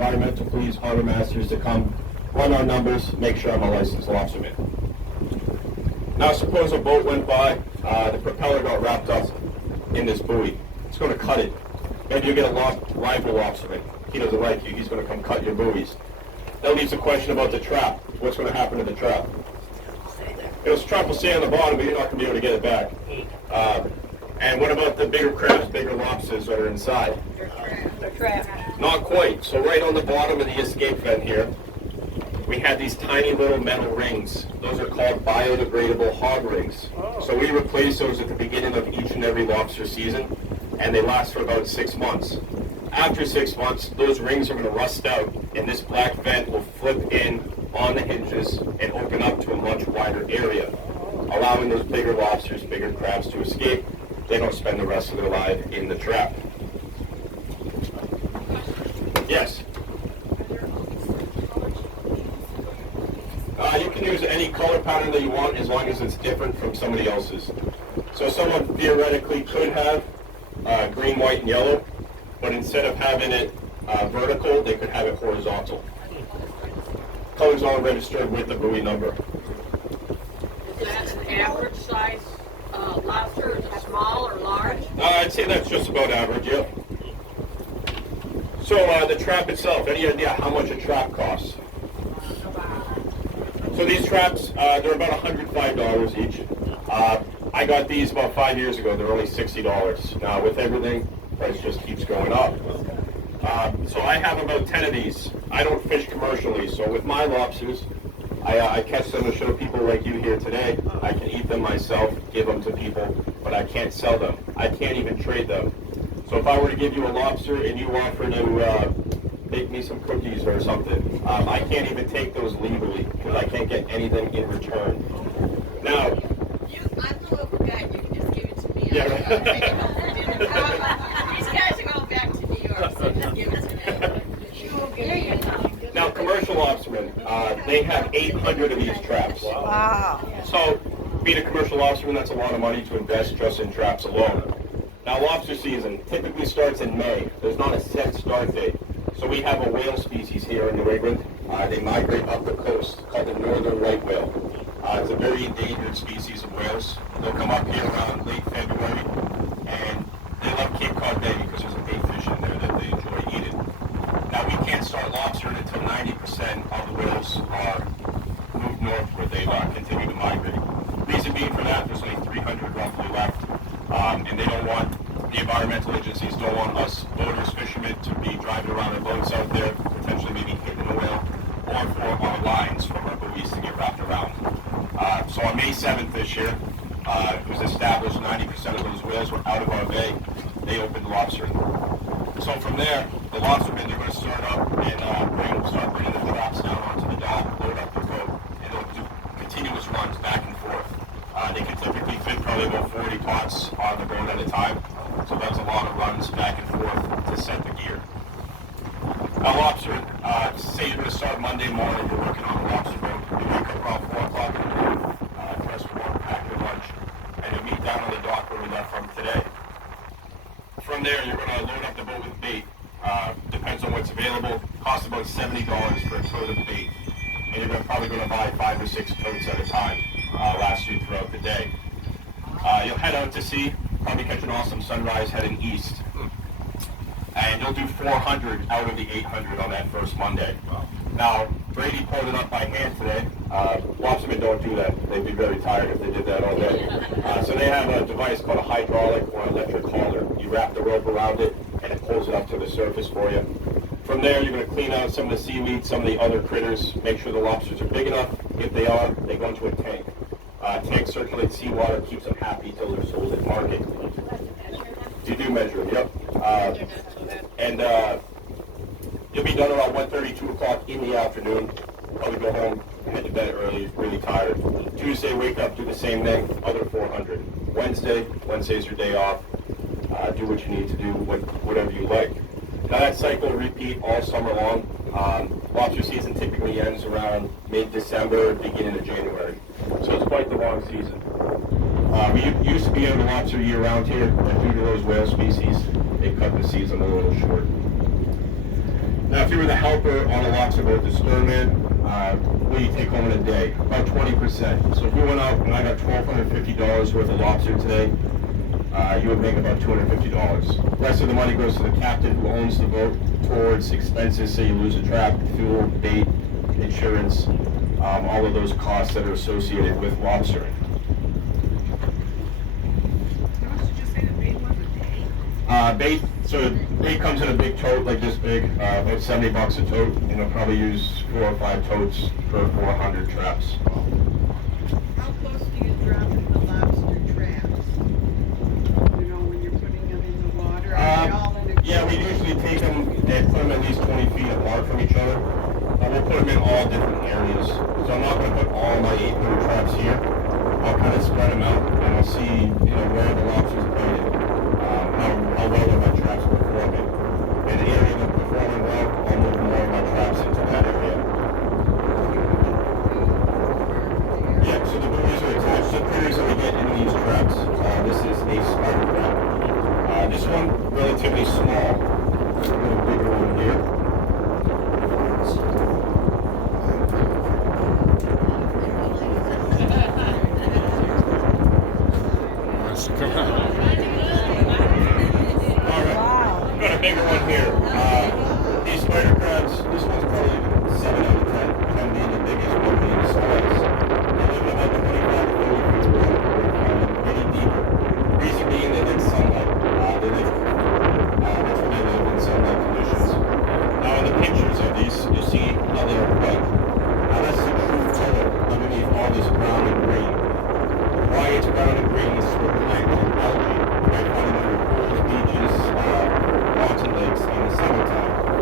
environmental police, harbor masters to come run our numbers, make sure I'm a licensed lobsterman. Now suppose a boat went by, the propeller got wrapped up in this buoy. It's going to cut it. Maybe you get a rival lobsterman. He doesn't like you. He's going to come cut your buoys. That leaves a question about the trap. What's going to happen to the trap? The trap will stay on the bottom, but you're not going to be able to get it back. And what about the bigger crabs, bigger lobsters that are inside? They're trapped. Not quite. So right on the bottom of the escape vent here, we had these tiny little metal rings. Those are called biodegradable hog rings. So we replace those at the beginning of each and every lobster season, and they last for about 6 months. After 6 months, those rings are going to rust out, and this black vent will flip in on the hinges and open up to a much wider area, allowing those bigger lobsters, bigger crabs to escape. They don't spend the rest of their life in the trap. Yes? You can use any color pattern that you want as long as it's different from somebody else's. So someone theoretically could have green, white, and yellow, but instead of having it vertical, they could have it horizontal. Colors all registered with the buoy number. Is that an average size lobster? Is it small or large? I'd say that's just about average, yeah. So the trap itself, any idea how much a trap costs? So these traps, they're about $105 each. I got these about 5 years ago. They're only $60. Now with everything, price just keeps going up. So I have about 10 of these. I don't fish commercially, so with my lobsters, I catch them to show people like you here today. I can eat them myself, give them to people, but I can't sell them. I can't even trade them. So if I were to give you a lobster and you offer to make me some cookies or something, I can't even take those legally because I can't get anything in return. Now, I'm the local guy. You can just give it to me. Yeah. These guys are going back to New York, so just give it to me. now commercial lobstermen, they have 800 of these traps. Wow. So being a commercial lobsterman, that's a lot of money to invest just in traps alone. Now lobster season typically starts in May. There's not a set start date. So we have a whale species here in New England. They migrate up the coast, called the northern right whale. It's a very endangered species of whales. They'll come up here around late February, and they love Cape Cod Bay because there's a bait fish in there that they enjoy eating. Now we can't start lobstering until 90% of the whales are moved northward. They continue to migrate. Reason being for that, there's only 300 roughly left, and they don't want, the environmental agencies don't want us boaters, fishermen, to be driving around our boats out there, potentially maybe hitting a whale, or for our lines from our buoys to get wrapped around. So on May 7th this year, it was established 90% of those whales were out of our bay. They opened lobstering. So from there, the lobstermen, they're going to start up and start bringing the traps down onto the dock, load up the boat, and they'll do continuous runs back and forth. They can typically fit probably about 40 pots on the boat at a time. So that's a lot of runs back and forth to set the gear. Now lobstering, say you're going to start Monday morning, you're working on the lobster boat. You wake up around 4 o'clock in the morning, dress for work, pack your lunch, and you meet down on the dock where we left from today. From there, you're going to load up the boat with bait. Depends on what's available. Costs about $70 for a tote of bait. And you're probably going to buy 5 or 6 totes at a time, last you throughout the day. You'll head out to sea, probably catch an awesome sunrise heading east. And you'll do 400 out of the 800 on that first Monday. Now, Brady pulled it up by hand today. Lobstermen don't do that. They'd be very tired if they did that all day. So they have a device called a hydraulic or electric hauler. You wrap the rope around it, and it pulls it up to the surface for you. From there, you're going to clean out some of the seaweed, some of the other critters, make sure the lobsters are big enough. If they are, they go into a tank. Tank circulates seawater, keeps them happy till they're sold at market. You do measure them, yep. And you'll be done around 1:30, 2 o'clock in the afternoon. Probably go home, head to bed early, really tired. Tuesday, wake up, do the same thing, other 400. Wednesday's your day off. Do what you need to do, whatever you like. Now that cycle will repeat all summer long. Lobster season typically ends around mid-December, beginning of January. So it's quite the long season. We used to be able to lobster year-round here, but due to those whale species, they cut the season a little short. Now, if you were the helper on a lobster boat, the sternman, what do you take home in a day? About 20%. So if we went out and I got $1,250 worth of lobster today, you would make about $250. The rest of the money goes to the captain who owns the boat towards expenses, say you lose a trap, fuel, bait, insurance, all of those costs that are associated with lobstering. How much did you say the bait was a day? Bait comes in a big tote like this big, about $70 a tote, and they'll probably use 4 or 5 totes for 400 traps. How close do you drop the lobster traps? You know, when you're putting them in the water, are they all in a Yeah, we usually take them and put them at least 20 feet apart from each other. We'll put them in all different areas. So I'm not going to put all my 800 traps here. I'll kind of spread them out, and I'll see, where the lobsters are baited, how well are my traps performing. In the area that performing well, I'll move